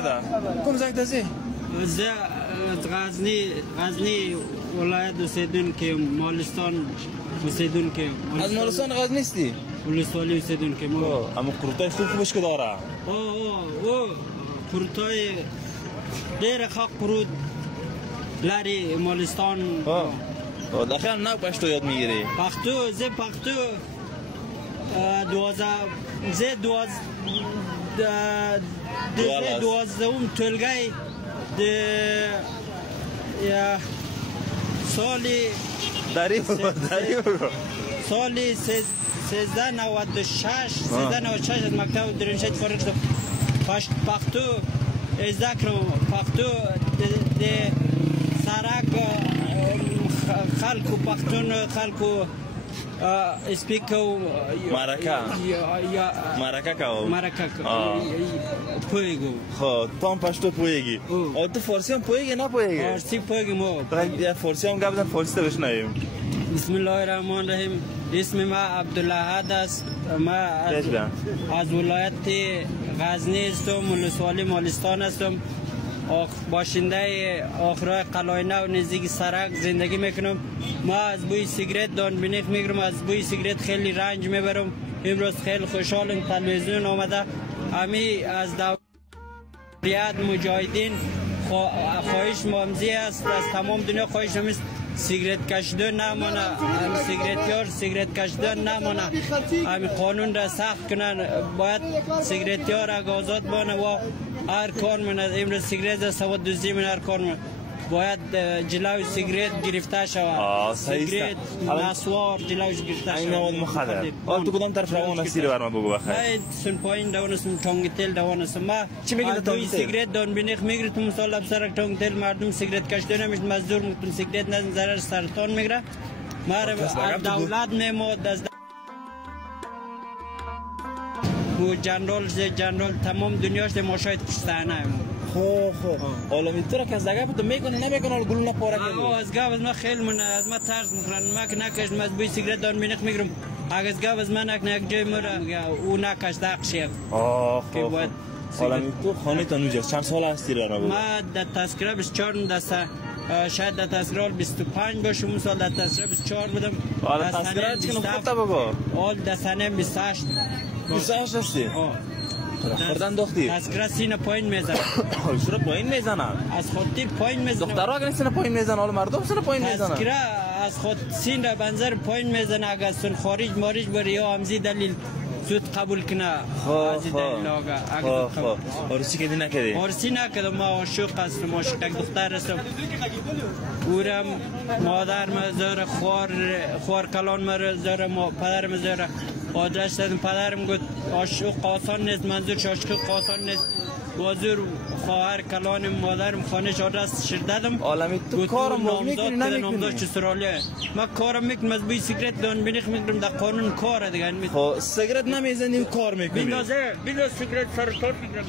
زده کم زنگ تازی؟ غزنی ولایت اوسیدون که مالستان اوسیدون که از مالستان غزنی نیستی؟ ولسوالی اوسیدون که ما اما قروتای خوبش که داره او قروتای دیر خواه قروت لاری مالستان داخل نو پشتو یاد میگیری؟ پختو دوازدهم تولگای سالی سالی 1396 از مکتب درنشت فارغ شدم پختو ذکر پختو سرک خلکو پختون خلکو اسپیکو مرکه پویگو خب تو هم پشتو پویگی تو فارسی هم پویگی نه پویگی؟ فارسی پویگی ما فارسی هم گفتم فارسی تو بشنویم بسم الله الرحمن الرحیم اسم ما عبدالله است ما از ولایت غزنی هستم ولسوالی مالستان هستم باشنده آخرای قلعه نو نزدیک سرک زندگی میکنم ما از بوی سیگرت دان بینیخ میگیرم از بوی سیگرت خیلی رنج میبرم امروز خیلی خوشحالم تلویزیون آمده امی از دولت مجاهدین خواهش مامزی است از تمام دنیا خواهش است سیگرت کشیدن نمانه سیگرت کشیدن نمانه همین قانون را سخت کنن باید سیگرتیار را آزاد بانه و هر کار من امروز سیگرت سواد دوزی من هر کار من باید جلوی سیگرت گرفته شود سیگرت نسوار جلوش گرفته شود این مواد مخدر تو کدام طرف روان هستی رو برام بگو بخیر سن پایین دوانستم تانگتل دوانستم ما چی میگی تانگتل سیگرت دان بینیخ میگیره تو مثلا سرک تانگتل مردم سیگرت کشیدن نمیشه مزدور میتون سیگرت نزن ضرر سرطان میگیره ما از دولت میمود از جنرال تمام دنیاش مشاهد کشتنه خب حالا میتونه که از دگه تو میکنه نمیکنه حالا گلو نپاره کنه از گاو از ما خیلی من از ما ترس میکنن ما که نکش ما از بوی سیگرت دان بینیخ میگیرم اگه از گاو از من یک جای مره او نکش دقشیم خب حالا تو خانه تا نوجه چند سال هستی رو ما در تذکره 24 دسته شاید در تذکره 25 باشم اون سال در تذکره 24 بودم حالا تذکره چی کنم خودتا بگو حال دستانه 28 هستی؟ خوردن دختی؟ تذکره سینه پایین میزنم چرا پایین میزنم؟ از خودتی پایین میزنم دخترها اگر سینه پایین میزنن حالا مردم سینه پایین میزنن تذکره از خود سینه بنظر پایین میزنه اگر سن خارج مارج بری یا همزی دلیل زود قبول کنه از دلیل آگه عرسی کردی نکردی؟ عرسی نکردم ما عاشق هستم عاشق تک دختر هستم اورم مادر مزاره خوار کلان مزاره پدر مزاره آدرس دادم پدرم گفت عاشق آسان نیست منظورش عاشق آسان نیست بازور خواهر کلان مادرم خانش آدرس شر دادم عالمی تو کارم میکنی نمیکنی نامزاد استرالیا ما کارم میکنم از بوی سیگرت دان بینیخ میکنم در قانون کاره دیگه خب سیگرت نمیزنی و کار میکنی بیندازه سیگرت سرطان میکنم